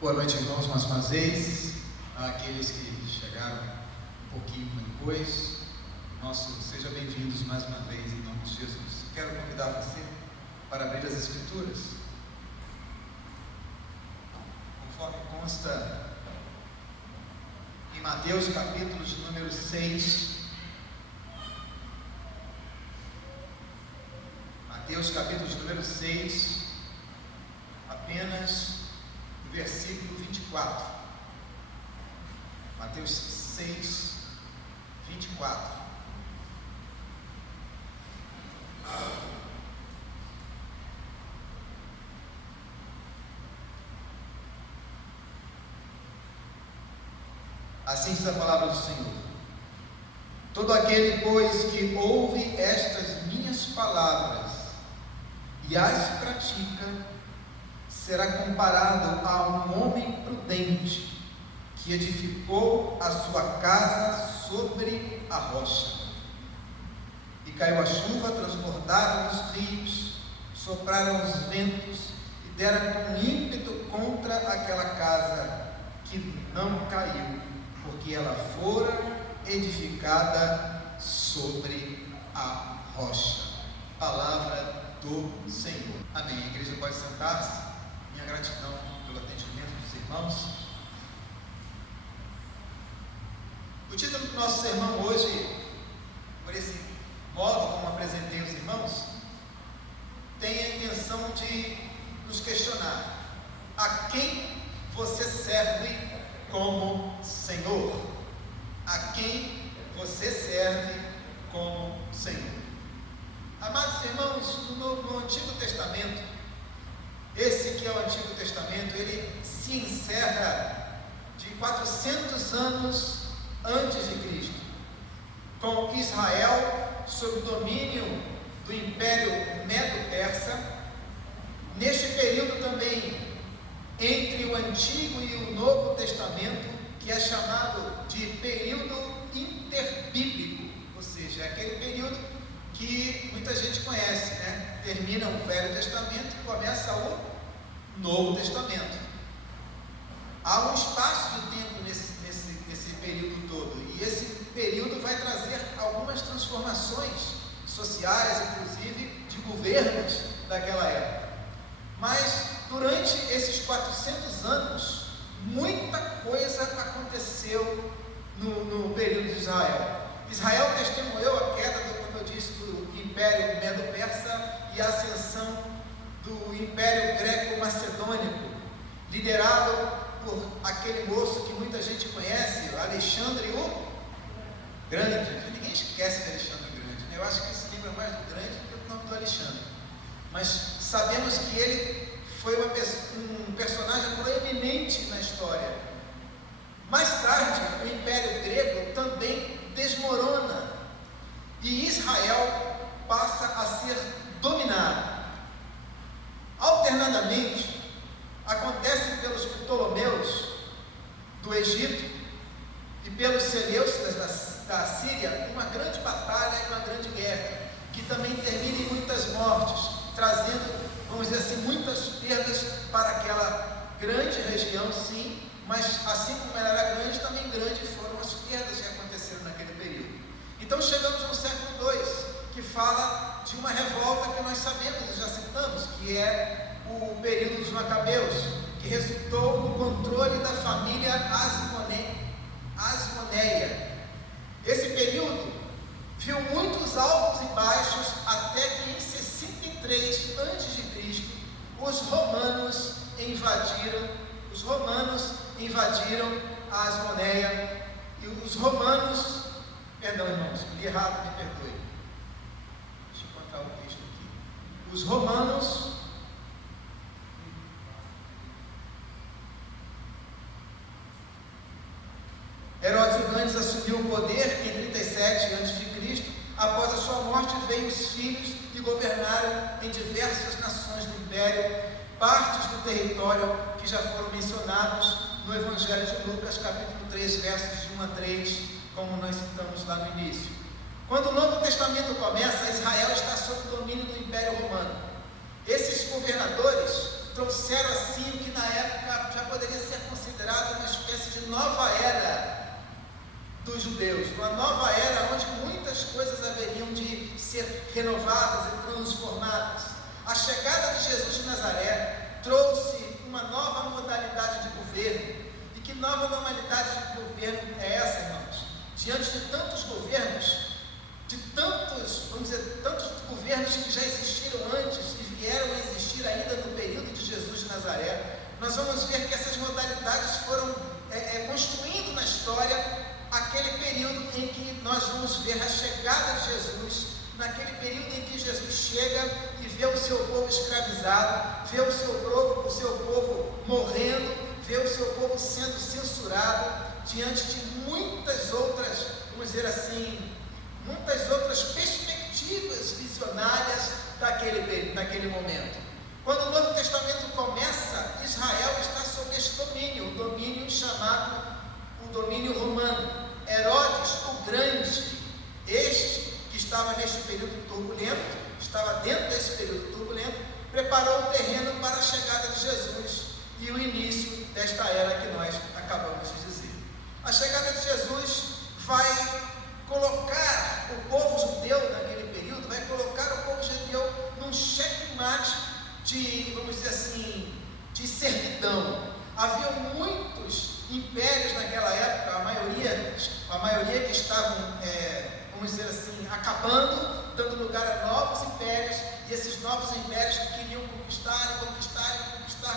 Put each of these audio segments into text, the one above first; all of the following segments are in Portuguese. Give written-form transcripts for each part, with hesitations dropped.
Boa noite, irmãos, mais uma vez. Aqueles que chegaram um pouquinho depois, sejam bem-vindos mais uma vez em nome de Jesus. Quero convidar você para abrir as Escrituras. Conforme consta em Mateus capítulo de número 6. Mateus capítulo de número 6, apenas o versículo 24. Mateus 6, 24. Assim diz a palavra do Senhor: todo aquele, pois, que ouve estas minhas palavras e as pratica, será comparado a um homem prudente que edificou a sua casa sobre a rocha. E caiu a chuva, transbordaram os rios, sopraram os ventos e deram com ímpeto contra aquela casa, que não caiu, porque ela fora edificada sobre a rocha. Palavra do Senhor. Amém. A igreja pode sentar-se. Minha gratidão pelo atendimento dos irmãos. O título do nosso sermão hoje, por esse modo como apresentei os irmãos, tem a intenção de nos questionar: a quem você serve como Senhor? A quem você serve como Senhor? Amados irmãos, no Antigo Testamento, esse que é o Antigo Testamento, ele se encerra de 400 anos antes de Cristo, com Israel sob domínio do Império Medo-Persa. Neste período também, entre o Antigo e o Novo Testamento, que é chamado de período interbíblico, ou seja, é aquele período que muita gente conhece, né? Termina o Velho Testamento e começa o Novo Testamento. Há um espaço de tempo nesse período todo, e esse período vai trazer algumas transformações sociais, inclusive de governos daquela época. Mas durante esses 400 anos, muita coisa aconteceu no período de Israel. Israel testemunhou a queda, como eu disse, do Império Medo-Persa e a ascensão do Império Greco-Macedônico, liderado por aquele moço que muita gente conhece, Alexandre o Grande. Ninguém esquece de Alexandre o Grande, né? Eu acho que se lembra mais do Grande do que do nome do Alexandre. Mas sabemos que ele foi um personagem proeminente na história. Mais tarde, o Império Grego também desmorona e Israel passa a ser dominado. Alternadamente, acontece pelos Ptolomeus do Egito e pelos Seleucidas da Síria uma grande batalha e uma grande guerra, que também termina em muitas mortes, trazendo, vamos dizer assim, muitas perdas para aquela grande região, sim, mas assim como ela era grande, também grande foram as perdas que aconteceram naquele período. Então chegamos no século II, que fala de uma revolta que nós sabemos e já citamos, que é o período dos Macabeus, que resultou no controle da família Asmoneia. Esse período viu muitos altos e baixos, até que em 63 a.C. os romanos invadiram a Asmoneia, e os romanos, perdão irmãos, li errado, me perdoe, deixa eu encontrar o texto aqui. Os romanos Herodes o Grande assumiu o poder em 37 a.C. Após a sua morte, veio os filhos e governaram em diversas nações do Império, partes do território que já foram mencionados no Evangelho de Lucas, capítulo 3, versos de 1 a 3, como nós citamos lá no início. Quando o Novo Testamento começa, Israel está sob o domínio do Império Romano. Esses governadores trouxeram assim o que na época já poderia ser renovadas e transformadas. A chegada de Jesus de Nazaré trouxe uma nova modalidade de governo. E que nova modalidade de governo é essa, irmãos? Diante de tantos governos, de tantos, vamos dizer, tantos governos que já existiram antes e vieram a existir ainda no período de Jesus de Nazaré, nós vamos ver que essas modalidades foram construindo na história aquele período em que nós vamos ver a chegada de Jesus, naquele período em que Jesus chega e vê o seu povo escravizado, vê o seu povo morrendo, vê o seu povo sendo censurado, diante de muitas outras, vamos dizer assim, muitas outras perspectivas visionárias daquele momento. Quando o Novo Testamento começa, Israel está sob este domínio, o domínio chamado o domínio romano. Herodes o Grande, este que estava neste período turbulento, estava dentro desse período turbulento, preparou o terreno para a chegada de Jesus e o início desta era que nós acabamos de dizer. A chegada de Jesus vai colocar o povo judeu naquele período, vai colocar o povo judeu num checkmate de, vamos dizer assim, de servidão. Havia muitos impérios naquela época, a maioria que estavam, vamos dizer assim, acabando, dando lugar a novos impérios, e esses novos impérios que queriam conquistar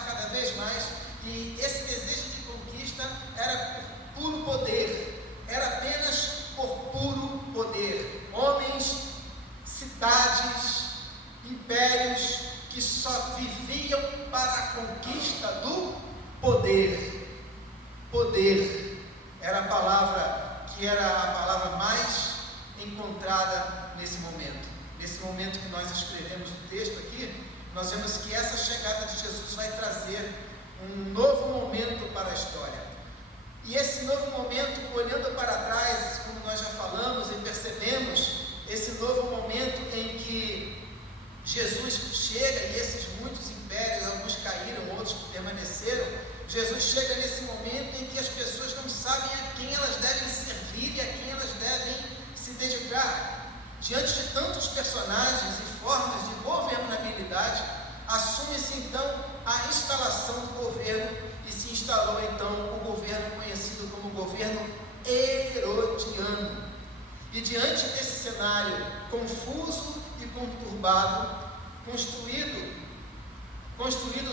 cada vez mais, e esse desejo de conquista era por puro poder, era apenas por puro poder. Homens, cidades, impérios que só viviam para a conquista do poder. Poder era a palavra que era a palavra mais encontrada nesse momento. Nesse momento que nós escrevemos o texto aqui, nós vemos que essa chegada de Jesus vai trazer um novo momento para a história. E esse novo momento, olhando para trás, como nós já falamos e percebemos, esse novo momento em que Jesus chega e esses muitos impérios, alguns caíram, outros permaneceram. Jesus chega nesse momento em que as pessoas não sabem a quem elas devem servir e a quem elas devem se dedicar. Diante de tantos personagens e formas de governabilidade, assume-se então a instalação do governo e se instalou então o governo conhecido como governo herodiano. E diante desse cenário confuso e conturbado, construído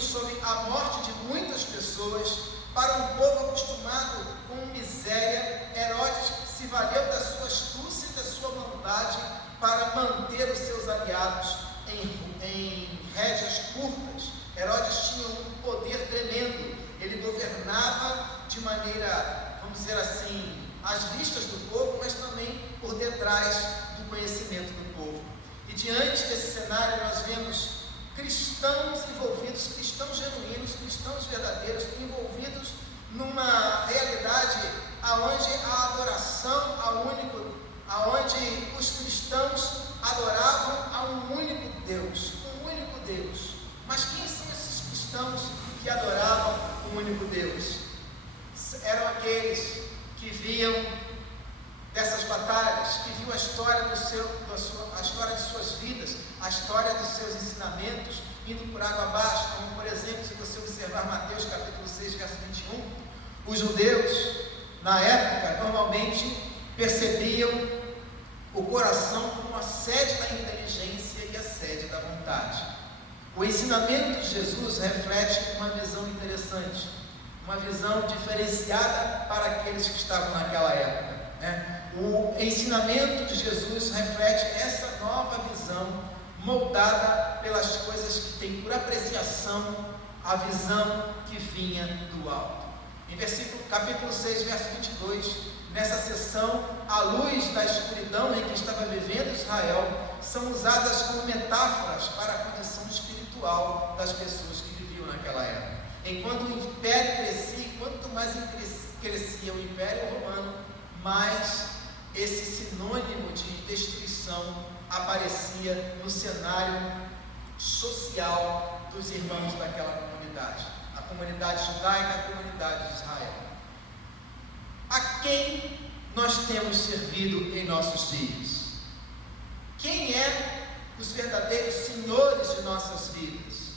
sob a morte de muitas pessoas, para um povo acostumado com miséria, Herodes se valeu da sua astúcia e da sua maldade para manter os seus aliados em rédeas curtas. Herodes tinha um poder tremendo, ele governava de maneira, vamos dizer assim, às vistas do povo, mas também por detrás do conhecimento do povo. E diante desse cenário nós vemos cristãos envolvidos, cristãos genuínos, cristãos verdadeiros, envolvidos numa realidade aonde a adoração aonde os cristãos adoravam a um único Deus. Mas quem são esses cristãos que adoravam um único Deus? Eram aqueles que viam dessas batalhas, que viam a história a história de suas vidas, a história dos seus ensinamentos, indo por água abaixo, como por exemplo, se você observar Mateus capítulo 6, verso 21, os judeus, na época, normalmente percebiam o coração como a sede da inteligência e a sede da vontade. O ensinamento de Jesus reflete uma visão interessante, uma visão diferenciada para aqueles que estavam naquela época, né? O ensinamento de Jesus reflete essa nova visão, moldada pelas coisas que tem por apreciação a visão que vinha do alto. Em capítulo 6, verso 22, nessa sessão, a luz da escuridão em que estava vivendo Israel são usadas como metáforas para a condição espiritual das pessoas que viviam naquela época. Enquanto o império crescia, quanto mais crescia o império romano, mais esse sinônimo de destruição aparecia no cenário social dos irmãos daquela comunidade, a comunidade judaica, a comunidade de Israel. A quem nós temos servido em nossos dias? Quem é os verdadeiros senhores de nossas vidas.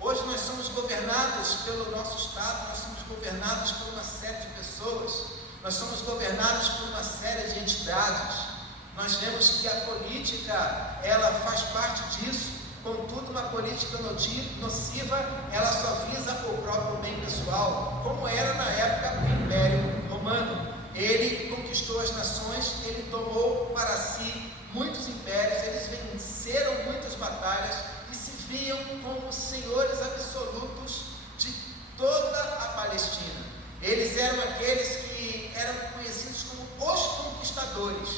Hoje nós somos governados pelo nosso Estado, nós somos governados por uma série de pessoas, nós somos governados por uma série de entidades. Nós vemos que a política, ela faz parte disso. Contudo, uma política nociva, ela só visa o próprio bem pessoal, como era na época do Império Romano. Ele conquistou as nações, ele tomou para si muitos impérios, eles venceram muitas batalhas e se viam como senhores absolutos de toda a Palestina. Eles eram aqueles que eram conhecidos como os conquistadores.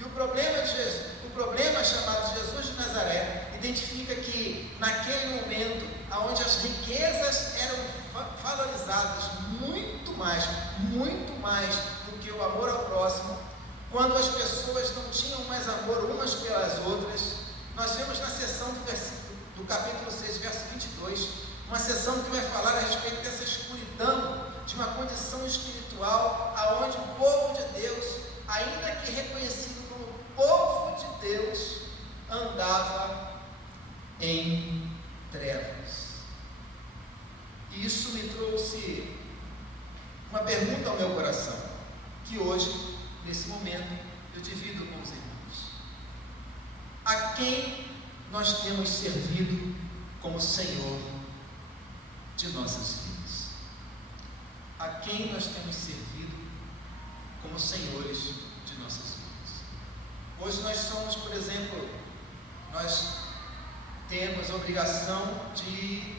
E o problema chamado Jesus de Nazaré, identifica que naquele momento, onde as riquezas eram valorizadas muito mais do que o amor ao próximo, quando as pessoas não tinham mais amor umas pelas outras, nós vemos na seção do capítulo 6, verso 22, uma seção que vai falar a respeito dessa escuridão, de uma condição espiritual, aonde o povo de Deus, ainda que reconhecido como povo de Deus, andava em trevas. E isso me trouxe uma pergunta ao meu coração, que hoje, nesse momento, eu divido com os irmãos. A quem nós temos servido como Senhor de nossas vidas? A quem nós temos servido como senhores de nossas vidas? Hoje nós somos, por exemplo, nós temos a obrigação de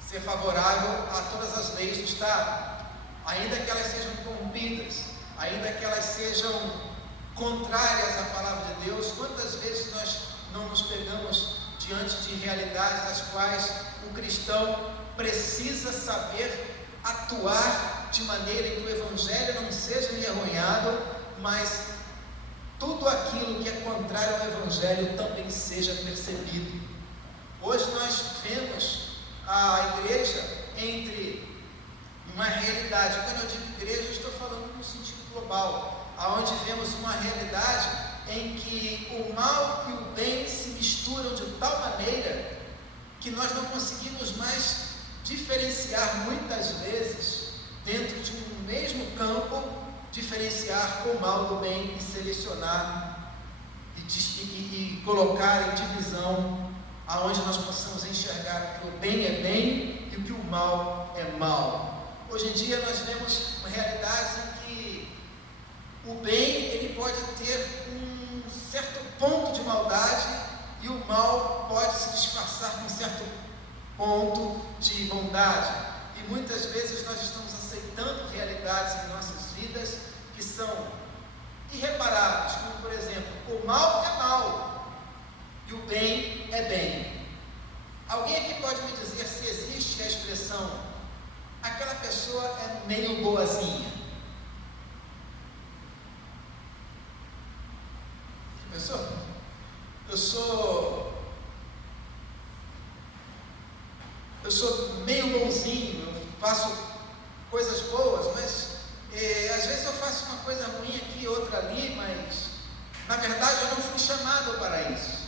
ser favorável a todas as leis do Estado, ainda que elas sejam corrompidas, ainda que elas sejam contrárias à palavra de Deus. Quantas vezes nós não nos pegamos diante de realidades das quais o cristão precisa saber atuar de maneira em que o Evangelho não seja envergonhado, mas tudo aquilo que é contrário ao Evangelho também seja percebido. Hoje nós vemos a igreja entre uma realidade, quando eu digo igreja, eu estou falando no sentido global, aonde vemos uma realidade em que o mal e o bem se misturam de tal maneira que nós não conseguimos mais diferenciar muitas vezes, dentro de um mesmo campo, diferenciar o mal do bem e selecionar e colocar em divisão, aonde nós possamos enxergar que o bem é bem e que o mal é mal. Hoje em dia nós vemos uma realidade em que o bem ele pode ter um certo ponto de maldade e o mal pode se disfarçar com um certo ponto de bondade. E muitas vezes nós estamos aceitando realidades em nossas vidas que são irreparáveis, como por exemplo, o mal é mal e o bem é bem. Alguém aqui pode me dizer se existe a expressão aquela pessoa é meio boazinha? Pessoa? Eu sou meio bonzinho, eu faço coisas boas, mas às vezes eu faço uma coisa ruim aqui e outra ali, mas na verdade eu não fui chamado para isso.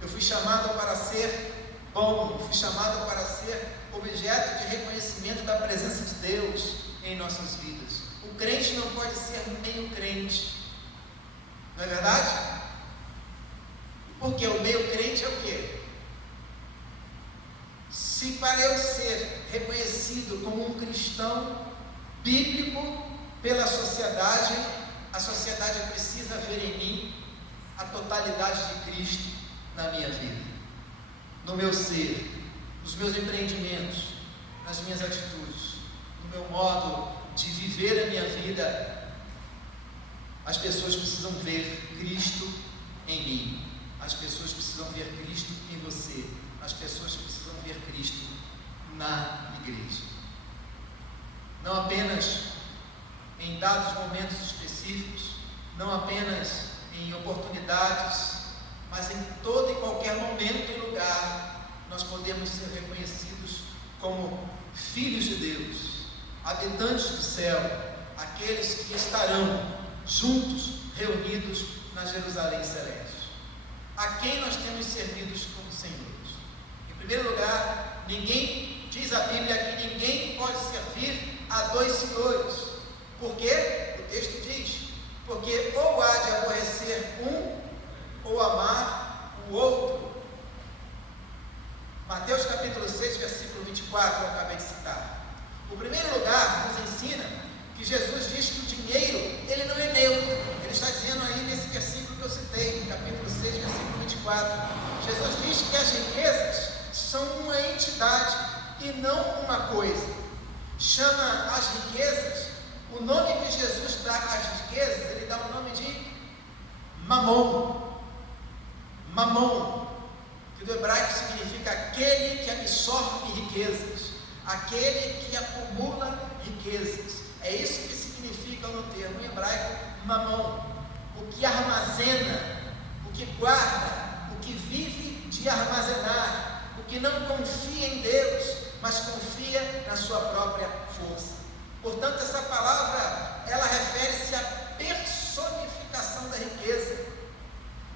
Eu fui chamado para ser bom, eu fui chamado para ser objeto de reconhecimento da presença de Deus em nossas vidas. O crente não pode ser meio crente, não é verdade? Porque o meio crente é o quê? Se para eu ser reconhecido como um cristão bíblico pela sociedade, a sociedade precisa ver em mim a totalidade de Cristo na minha vida, no meu ser, nos meus empreendimentos, nas minhas atitudes, no meu modo de viver a minha vida. As pessoas precisam ver Cristo em mim, as pessoas precisam ver Cristo em você, as pessoas precisam ver Cristo na igreja, não apenas em dados momentos específicos, não apenas em oportunidades, mas em todo e qualquer momento e lugar. Nós podemos ser reconhecidos como filhos de Deus, habitantes do céu, aqueles que estarão juntos, reunidos na Jerusalém Celeste. a quem nós temos servido como senhores. Em primeiro lugar, diz a Bíblia que ninguém pode servir a dois senhores. Por quê? O texto diz: porque ou há de aborrecer um, ou amar o outro. Mateus capítulo 6, versículo 24, eu acabei de citar. O primeiro lugar nos ensina que Jesus diz que o dinheiro, ele não é neutro. Ele está dizendo aí nesse versículo que eu citei, no capítulo 6, versículo 24. Jesus diz que as riquezas são uma entidade e não uma coisa. Chama as riquezas, o nome que Jesus dá às riquezas, ele dá o nome de mamon. Mamon, que do hebraico significa aquele que absorve riquezas, aquele que acumula riquezas. É isso que significa no termo em hebraico mamon, o que armazena, o que guarda, o que vive de armazenar, o que não confia em Deus, mas confia na sua própria força. Portanto, essa palavra, ela refere-se à personificação da riqueza.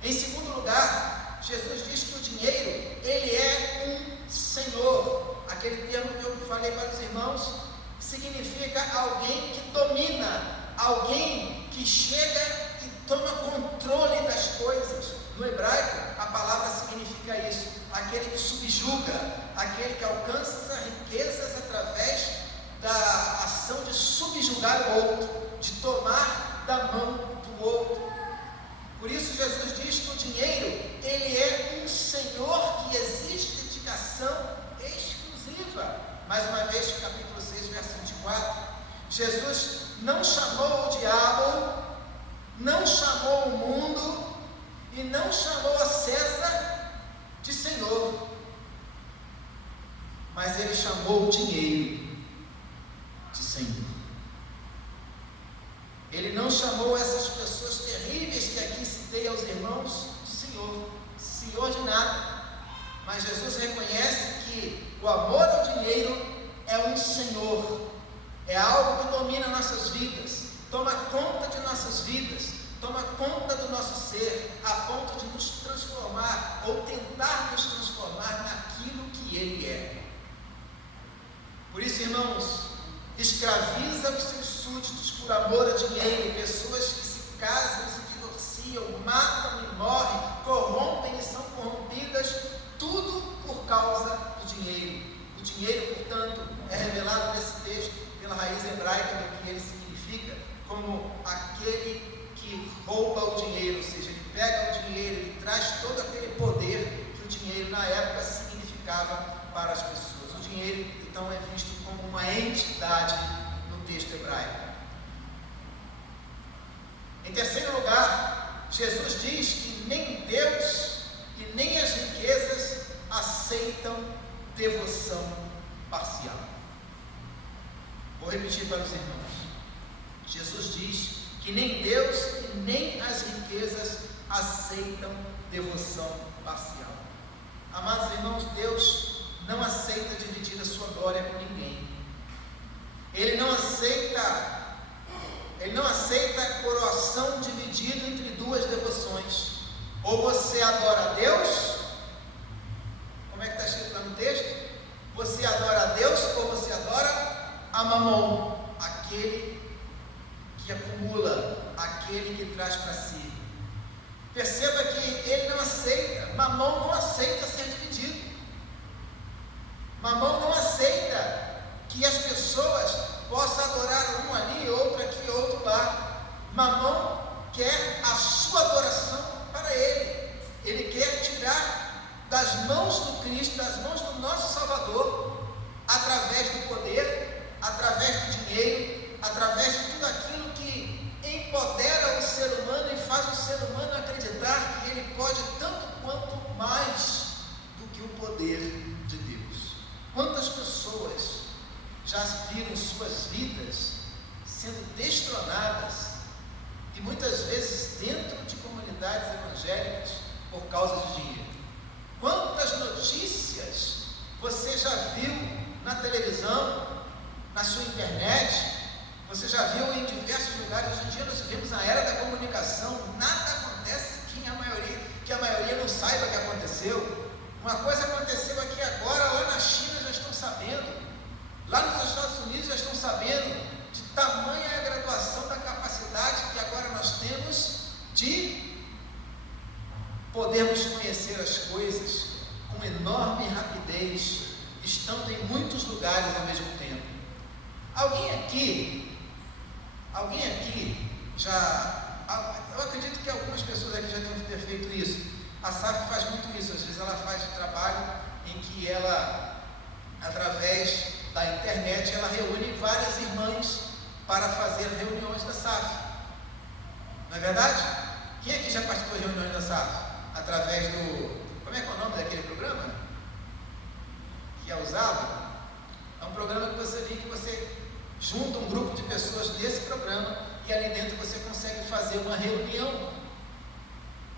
Em segundo lugar, Jesus diz que o dinheiro, ele é um senhor. Aquele termo que eu falei para os irmãos, significa alguém que domina, alguém que chega e toma controle das coisas. No hebraico, a palavra significa isso: aquele que subjuga, aquele que alcança riquezas através da ação de subjugar o outro, de tomar da mão do outro. Por isso Jesus diz que o dinheiro, ele é um senhor que exige dedicação exclusiva. Mais uma vez, capítulo 6, verso 24, Jesus não chamou o diabo, não chamou o mundo e não chamou a César de senhor, mas ele chamou o dinheiro de senhor. Ele não chamou essas pessoas terríveis que aqui citei aos irmãos de senhor de nada, mas Jesus reconhece que o amor ao dinheiro é um senhor, é algo que domina nossas vidas, toma conta de nossas vidas, toma conta do nosso ser, a ponto de nos transformar, ou tentar nos transformar naquilo que Ele é. Por isso, irmãos, escraviza os seus súditos por amor a dinheiro, pessoas que se casam, se divorciam, matam e morrem, corrompem e são corrompidas, tudo por causa do dinheiro. O dinheiro, portanto, é revelado nesse texto pela raiz hebraica do que ele significa, como aquele que rouba o dinheiro, ou seja, ele pega o dinheiro, ele traz todo aquele poder que o dinheiro na época significava para as pessoas. O dinheiro, então, é visto como uma entidade no texto hebraico. Em terceiro lugar, Jesus diz que nem Deus e nem as riquezas aceitam devoção parcial. Vou repetir para os irmãos. Jesus diz que nem Deus e nem as riquezas aceitam devoção parcial. Amados irmãos, Deus não aceita dividir a sua glória com ninguém. Ele não aceita coroação dividida entre duas devoções. Ou você adora a Deus, como é que está escrito lá no texto? Você adora a Deus ou você adora a Mamon, aquele que acumula, aquele que traz para si. Perceba que ele não aceita, Mamon não aceita ser dividido. Mamon não aceita que as pessoas possam adorar um ali, outro aqui, outro lá. Mamon quer a sua adoração para ele. Ele quer tirar das mãos do Cristo, das mãos do nosso Salvador, através do poder, através do dinheiro, através de tudo aquilo que empodera o ser humano e faz o ser humano acreditar que ele pode tanto quanto mais do que o poder de Deus. Quantas pessoas já viram suas vidas sendo destronadas, e muitas vezes dentro de comunidades evangélicas, por causa de dinheiro? Quantas notícias você já viu na televisão, na sua internet, você já viu em diversos lugares? Hoje em dia nós vivemos na era da comunicação, nada acontece que a maioria não saiba o que aconteceu. Uma coisa aconteceu aqui agora, lá na China já estão sabendo, lá nos Estados Unidos já estão sabendo de tamanha a graduação da capacidade que agora nós temos de podermos conhecer as coisas com enorme rapidez, estando em muitos lugares ao mesmo tempo. Alguém aqui eu acredito que algumas pessoas aqui já devem ter feito isso. A SAF faz muito isso, às vezes ela faz um trabalho em que ela, através da internet, ela reúne várias irmãs para fazer reuniões da SAF. Não é verdade? Quem aqui já participou de reuniões da SAF? Através do... Como é que é o nome daquele programa? Que é usado? É um programa que você liga, que você junta um grupo de pessoas desse programa e ali dentro você consegue fazer uma reunião.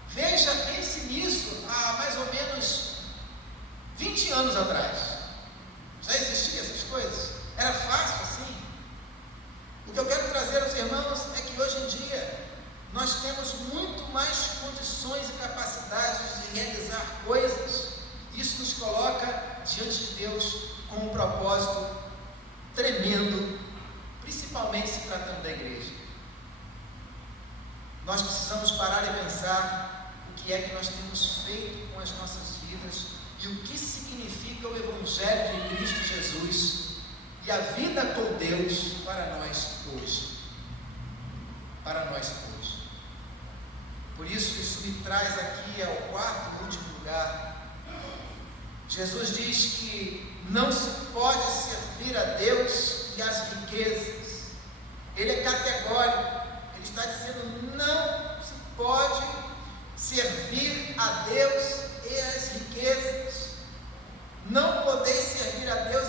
Veja, pense nisso há mais ou menos 20 anos atrás. Já existiam essas coisas? Era fácil assim? O que eu quero trazer aos irmãos é que hoje em dia nós temos muito mais condições e capacidades de realizar coisas. Isso nos coloca diante de Deus com um propósito tremendo, principalmente se tratando da igreja. Nós precisamos parar e pensar o que é que nós temos feito com as nossas vidas e o que significa o Evangelho de Cristo Jesus e a vida com Deus para nós hoje. Para nós hoje. Por isso me traz aqui ao quarto e último lugar. Jesus diz que não se pode servir a Deus e às riquezas. Ele é categórico. Ele está dizendo: não se pode servir a Deus e às riquezas. Não podeis servir a Deus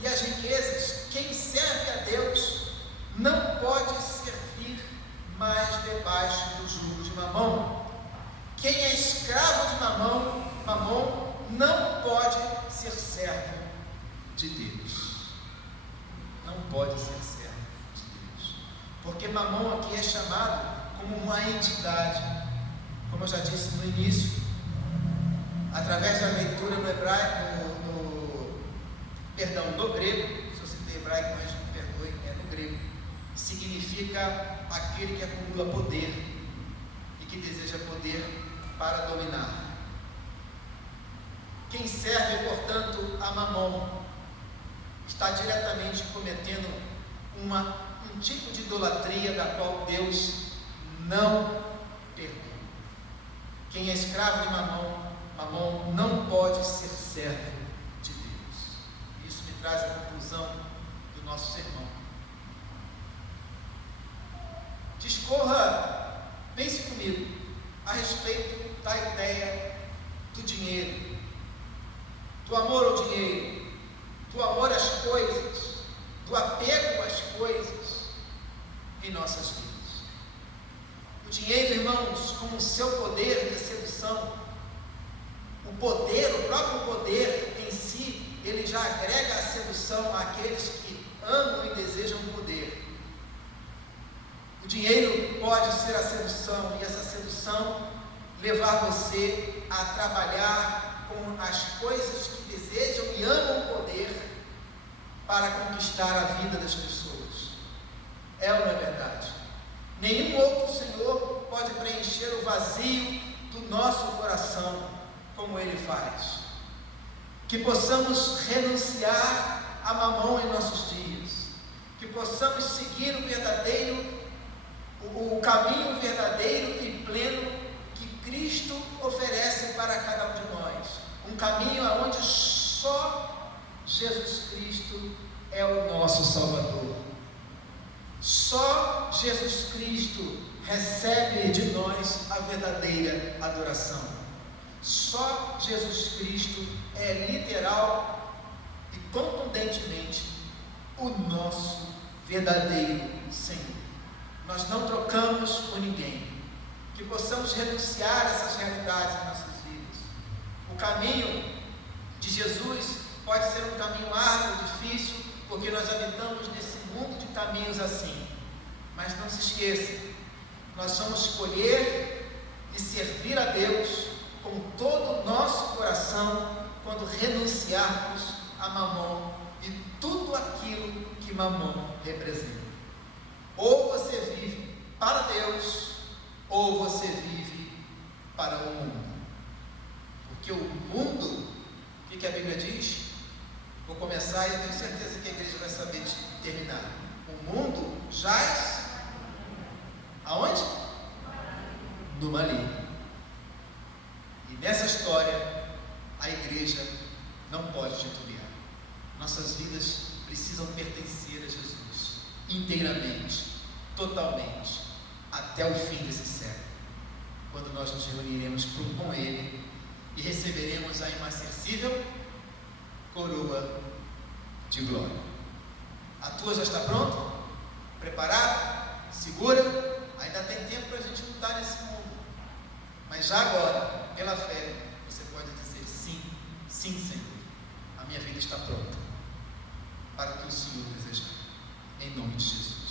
e às riquezas. Quem serve a Deus não pode servir mais debaixo do jugo de Mamon. Quem é escravo de Mamon não pode ser servo de Deus. Não pode ser servo de Deus. Porque Mamon aqui é chamado como uma entidade. Como eu já disse no início, através da leitura no hebraico, no grego, se eu citei hebraico, mas me perdoe, é no grego, significa aquele que acumula poder e que deseja poder para dominar. Quem serve, portanto, a Mamon está diretamente cometendo um tipo de idolatria da qual Deus não perdoa. Quem é escravo de Mamon não pode ser servo de Deus. Isso me traz a conclusão do nosso sermão. Discorra, pense comigo, a respeito da ideia do dinheiro, do amor ao dinheiro, do amor às coisas, do apego às coisas em nossas vidas. O dinheiro, irmãos, com o seu poder de sedução, o próprio poder em si, ele já agrega a sedução àqueles que amam e desejam poder. O dinheiro pode ser a sedução, e essa sedução levar você a trabalhar com as coisas que desejam e amam poder para conquistar a vida das pessoas. É ou não é verdade? Nenhum outro Senhor pode preencher o vazio do nosso coração como Ele faz. Que possamos renunciar a Mamon em nossos dias, que possamos seguir o caminho verdadeiro e pleno que Cristo oferece para cada um de nós, um caminho aonde só Jesus Cristo é o nosso Salvador. Só Jesus Cristo recebe de nós a verdadeira adoração. Só Jesus Cristo é literal e contundentemente o nosso verdadeiro Senhor. Nós não trocamos por ninguém. Que possamos renunciar a essas realidades em nossas vidas. O caminho de Jesus pode ser um caminho árduo, difícil, porque nós habitamos nesse mundo de caminhos assim. Mas não se esqueça, nós vamos escolher e servir a Deus com todo o nosso coração quando renunciarmos a Mamon e tudo aquilo que Mamon representa. Ou você vive para Deus, ou você vive para o mundo. Porque o mundo, o que a Bíblia diz? Vou começar e eu tenho certeza que a igreja vai saber terminar. O mundo jaz aonde? No maligno. E nessa história, a igreja não pode titubear. Nossas vidas precisam pertencer a Jesus inteiramente, totalmente, até o fim desse século, quando nós nos reuniremos com Ele e receberemos a inacessível coroa de glória. A tua já está pronta? Preparada? Segura? Ainda tem tempo para a gente lutar nesse mundo, mas já agora, pela fé, você pode dizer sim, sim, Senhor, a minha vida está pronta para o que o Senhor desejar, em nome de Jesus.